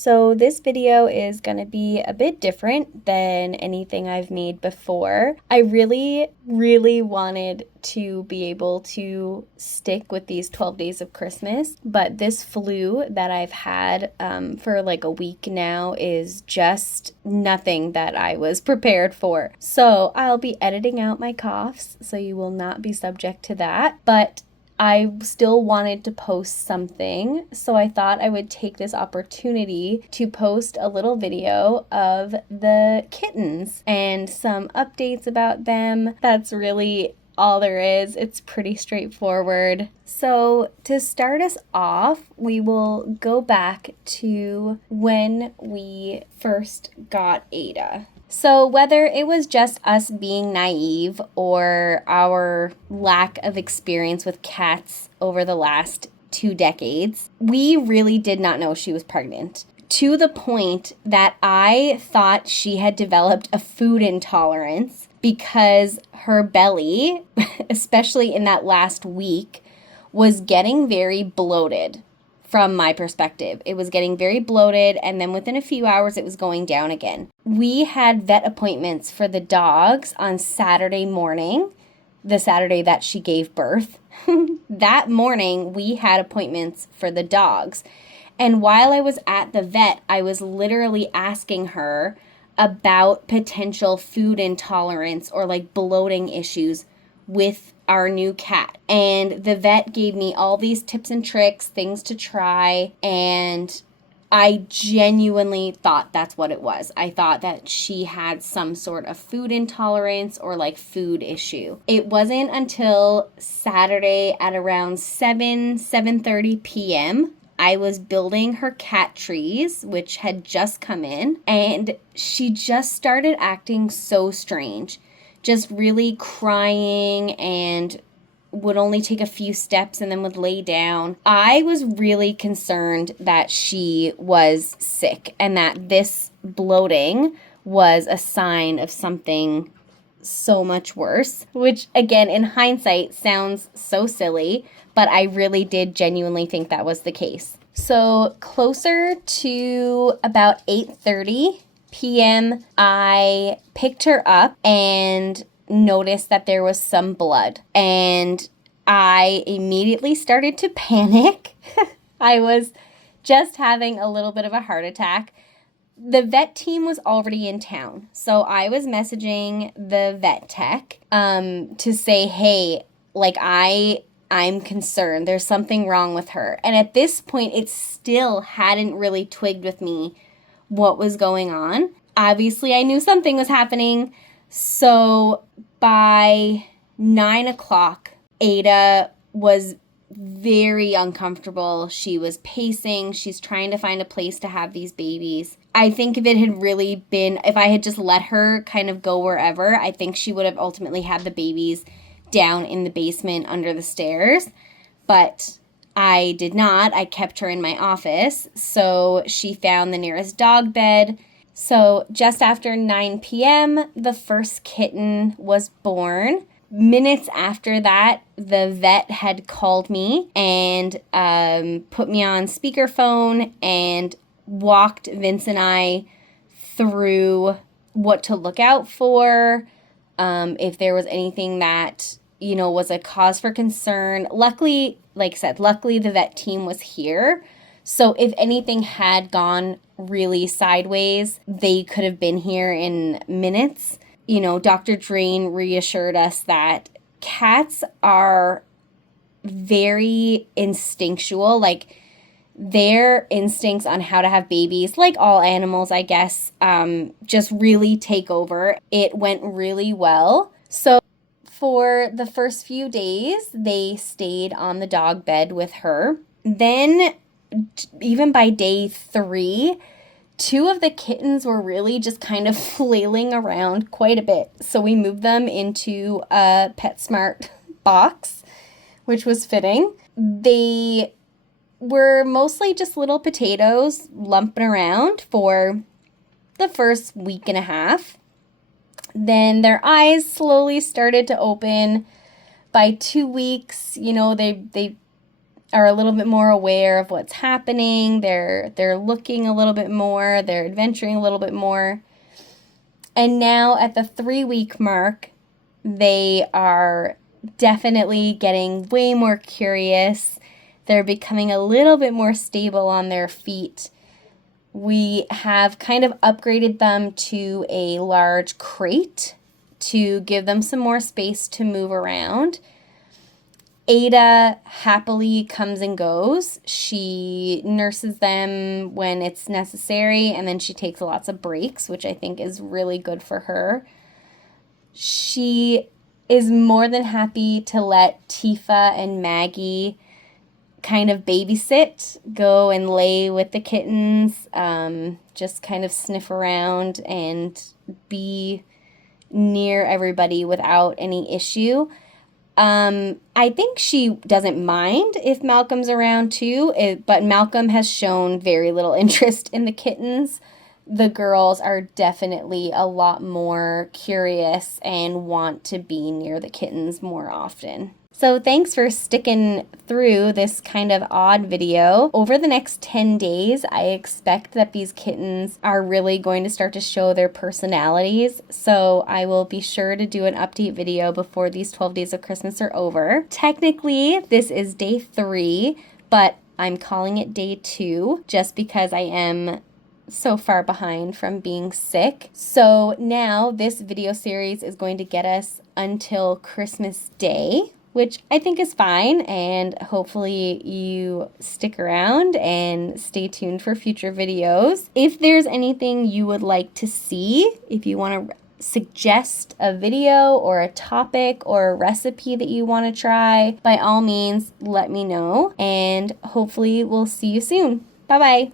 So this video is going to be a bit different than anything I've made before. I really wanted to be able to stick with these 12 days of Christmas, but this flu that I've had for like a week now is just nothing that I was prepared for. So I'll be editing out my coughs, so you will not be subject to that, but I still wanted to post something, so I thought I would take this opportunity to post a little video of the kittens and some updates about them. That's really all there is. It's pretty straightforward. So to start us off, we will go back to when we first got Ada. So whether it was just us being naive or our lack of experience with cats over the last 2 decades, we really did not know she was pregnant, to the point that I thought she had developed a food intolerance because her belly, especially in that last week, was getting very bloated. From my perspective, it was getting very bloated, and then within a few hours it was going down again. We had vet appointments for the dogs on Saturday morning, the Saturday that she gave birth. That morning we had appointments for the dogs, and while I was at the vet, I was literally asking her about potential food intolerance or like bloating issues with our new cat. And the vet gave me all these tips and tricks, things to try, and I genuinely thought that's what it was. I thought that she had some sort of food intolerance or like food issue. It wasn't until Saturday at around 7:30 p.m. I was building her cat trees, which had just come in, and she just started acting so strange. Just really crying and would only take a few steps and then would lay down. I was really concerned that she was sick and that this bloating was a sign of something so much worse, which again, in hindsight, sounds so silly, but I really did genuinely think that was the case. So closer to about 8:30 p.m., I picked her up and noticed that there was some blood, and I immediately started to panic. I was just having a little bit of a heart attack. The vet team was already in town, so I was messaging the vet tech to say, hey, like I'm concerned. There's something wrong with her. And at this point, it still hadn't really twigged with me what was going on. Obviously, I knew something was happening. So by 9 o'clock, Ada was very uncomfortable. She was pacing. She's trying to find a place to have these babies. I think if it had really been, if I had just let her kind of go wherever, I think she would have ultimately had the babies down in the basement under the stairs. But I did not. I kept her in my office. So she found the nearest dog bed. So just after 9 p.m., the first kitten was born. Minutes after that, the vet had called me and put me on speakerphone and walked Vince and I through what to look out for, if there was anything that, was a cause for concern. Luckily, like I said, luckily the vet team was here. So if anything had gone really sideways, they could have been here in minutes. Dr. Drain reassured us that cats are very instinctual. Like, their instincts on how to have babies, like all animals, I guess, just really take over. It went really well. So for the first few days, they stayed on the dog bed with her. Then, even by day 3, 2 of the kittens were really just kind of flailing around quite a bit. So we moved them into a PetSmart box, which was fitting. They were mostly just little potatoes lumping around for the first week and a half. Then their eyes slowly started to open. By 2 weeks, they are a little bit more aware of what's happening. They're looking a little bit more, they're adventuring a little bit more. And now at the 3-week mark, they are definitely getting way more curious. They're becoming a little bit more stable on their feet. We have kind of upgraded them to a large crate to give them some more space to move around. Ada happily comes and goes. She nurses them when it's necessary, and then she takes lots of breaks, which I think is really good for her. She is more than happy to let Tifa and Maggie kind of babysit, go and lay with the kittens, just kind of sniff around and be near everybody without any issue. I think she doesn't mind if Malcolm's around too, but Malcolm has shown very little interest in the kittens. The girls are definitely a lot more curious and want to be near the kittens more often. So thanks for sticking through this kind of odd video. Over the next 10 days, I expect that these kittens are really going to start to show their personalities. So I will be sure to do an update video before these 12 days of Christmas are over. Technically, this is day 3, but I'm calling it day 2 just because I am so far behind from being sick. So now this video series is going to get us until Christmas Day, which I think is fine, and hopefully you stick around and stay tuned for future videos. If there's anything you would like to see, if you want to suggest a video or a topic or a recipe that you want to try, by all means, let me know, and hopefully we'll see you soon. Bye-bye.